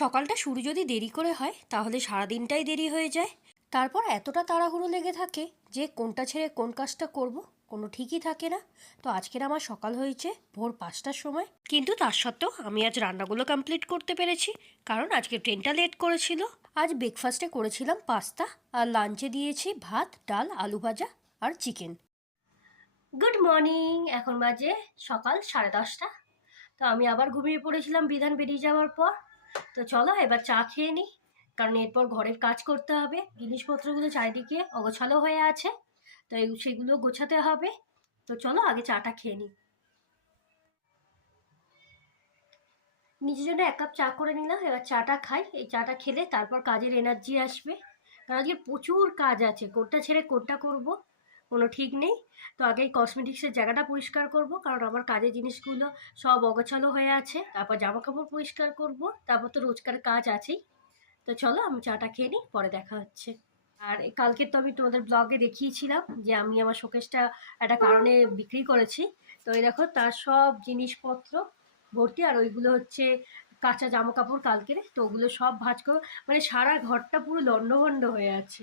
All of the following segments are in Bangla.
সকালটা শুরু যদি দেরি করে হয়, তাহলে সারাদিনটাই দেরি হয়ে যায়। তারপর এতটা তাড়াহুড়ো লেগে থাকে যে কোনটা ছেড়ে কোন কাজটা করব, কোনো ঠিকই থাকে না। তো আজকের আমার সকাল হয়েছে ভোর পাঁচটার সময়। কিন্তু তার সত্ত্বেও আমি আজ রান্নাগুলো কমপ্লিট করতে পেরেছি, কারণ আজকে ট্রেনটা লেট করেছিল। আজ ব্রেকফাস্টে করেছিলাম পাস্তা আর লাঞ্চে দিয়েছি ভাত, ডাল, আলু ভাজা, আর চিকেন গুড মর্নিং এখন বাজে সকাল সাড়ে দশটা। তো আমি আবার ঘুমিয়ে পড়েছিলাম বিধান বেরিয়ে যাওয়ার পর। তো চলো এবার চা খেয়ে নিই কারণ এরপর ঘরের কাজ করতে হবে। জিনিসপত্রগুলো চারিদিকে অগোছালো হয়ে আছে। তো সেগুলো গোছাতে হবে। তো চলো আগে চাটা খেয়ে নিই নিজের জন্য এক কাপ চা করে নিলাম। এবার চাটা খাই। এই চাটা খেলে তারপর কাজের এনার্জি আসবে। কারণ আজকে প্রচুর কাজ আছে। কোনটা ছেড়ে কোনটা করব? কোনো ঠিক নেই। তো আগে কসমেটিক্সের জায়গাটা পরিষ্কার করব, কারণ আমার কাজের জিনিসগুলো সব অগোছালো হয়ে আছে। তারপর জামা কাপড় পরিষ্কার করব, তারপর তো রোজকার কাজ আছেই। তো চলো আমি চাটা খেয়ে নিই, পরে দেখা হচ্ছে। আর কালকে তো আমি তোমাদের ব্লগে দেখিয়েছিলাম যে আমি আমার শোকেসটা একটা কারণে বিক্রি করেছি। তো এই দেখো, তার সব জিনিসপত্র ভর্তি, আর ওইগুলো হচ্ছে কাঁচা জামা কাপড় কালকের। তো ওগুলো সব ভাঁজ করে মানে সারা ঘরটা পুরো লণ্ডভণ্ড হয়ে আছে।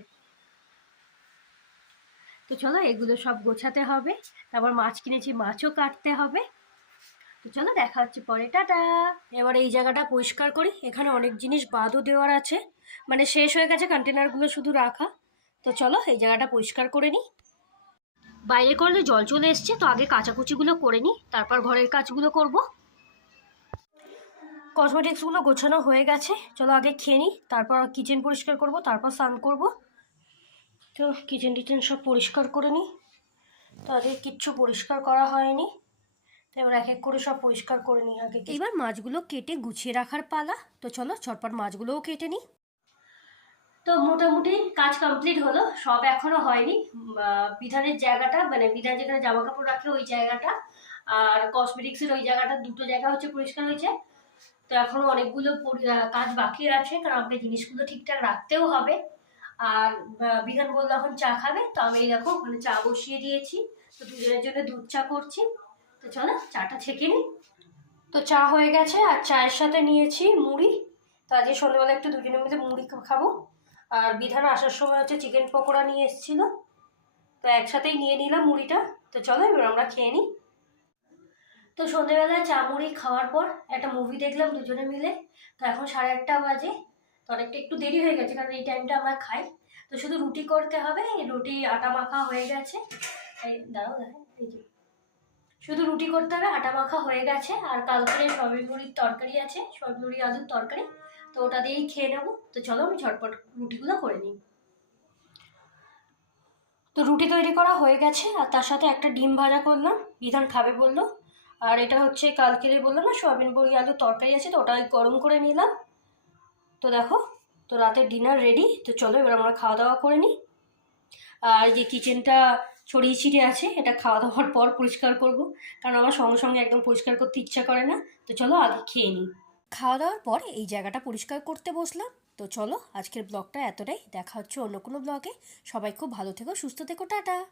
তো চলো এগুলো সব গোছাতে হবে। তারপর মাছ কিনেছি, মাছও কাটতে হবে। তো চলো দেখা হচ্ছে পরে, টাটা। এবার এই জায়গাটা পরিষ্কার করি। এখানে অনেক জিনিস বাদও দেওয়ার আছে। মানে শেষ হয়ে গেছে কন্টেনারগুলো শুধু রাখা। তো চলো এই জায়গাটা পরিষ্কার করে নিই। বাইরে করলে জল চলে এসছে, তো আগে কাচাকুচিগুলো করে নিই। তারপর ঘরের কাজগুলো করব। কসমেটিক্সগুলো গোছানো হয়ে গেছে। চলো আগে খেয়ে নিই, তারপর কিচেন পরিষ্কার করব, তারপর স্নান করব। তো কিচেন টিচেন সব পরিষ্কার করে নিই তো আগে কিচ্ছু পরিষ্কার করা হয়নি। তো এবার এক এক করে সব পরিষ্কার করে নিই আগে এবার মাছগুলো কেটে গুছিয়ে রাখার পালা। তো চলো চটপট মাছগুলোও কেটে নিই তো মোটামুটি কাজ কমপ্লিট হলো। সব এখনও হয়নি। বিধানের জায়গাটা মানে বিধান যেখানে জামা কাপড় রাখে ওই জায়গাটা। আর কসমেটিক্সের ওই জায়গাটা দুটো জায়গা হচ্ছে পরিষ্কার হয়েছে। তো এখনও অনেকগুলো কাজ বাকি আছে। কারণ আমাকে জিনিসগুলো ঠিকঠাক রাখতেও হবে। আর বিধান বলল এখন চা খাবে, তো আমি দেখো ওখানে চা বসিয়ে দিয়েছি। তো দুজনের জন্য দুধ চা করছি। তো চলো, চাটা ছেঁকে নিই। তো চা হয়ে গেছে, আর চায়ের সাথে নিয়েছি মুড়ি। তো আজকে সন্ধ্যেবেলা একটু দুজনের মধ্যে মুড়ি খাব। আর বিধান আসার সময় হচ্ছে চিকেন পকোড়া নিয়ে এসেছিল। তো একসাথেই নিয়ে নিলাম মুড়িটা। তো চলো, এবার আমরা খেয়ে নিই। তো সন্ধ্যেবেলায় চা মুড়ি খাওয়ার পর একটা মুভি দেখলাম দুজনে মিলে। তো এখন সাড়ে আটটা বাজে। অনেকটা একটু দেরি হয়ে গেছে, কারণ এই টাইমটা আমরা খাই। তো শুধু রুটি করতে হবে রুটি আটা মাখা হয়ে গেছে। দাঁড়াও শুধু রুটি করতে হবে, আটা মাখা হয়ে গেছে, আর কালকে সয়াবিন বড়ির তরকারি আছে সয়াবিন বড়ি আলুর তরকারি, তো ওটা দিয়েই খেয়ে নেব। তো চলো, আমি ঝটপট রুটিগুলো করে নিই। তো রুটি তৈরি করা হয়ে গেছে, আর তার সাথে একটা ডিম ভাজা করলাম, বিধান খাবে বলল। আর এটা হচ্ছে কালকেরে বললাম না সয়াবিন বড়ি আলুর তরকারি আছে, তো ওটা গরম করে নিলাম। তো দেখো, তো রাতে ডিনার রেডি তো চলো এবার আমরা খাওয়া দাওয়া করে নিই। আর যে কিচেনটা ছড়িয়ে ছিটিয়ে আছে, এটা খাওয়া দাওয়ার পর পরিষ্কার করব। কারণ আমার সঙ্গে সঙ্গে একদম পরিষ্কার করতে ইচ্ছা করে না, তো চলো আগে খেয়ে নিই। খাওয়া দাওয়ার পর এই জায়গাটা পরিষ্কার করতে বসলাম। তো চলো আজকের ব্লগটা এতটাই, দেখা হচ্ছে অন্য কোনো ব্লগে। সবাই খুব ভালো থেকো, সুস্থ থেকো, টাটা!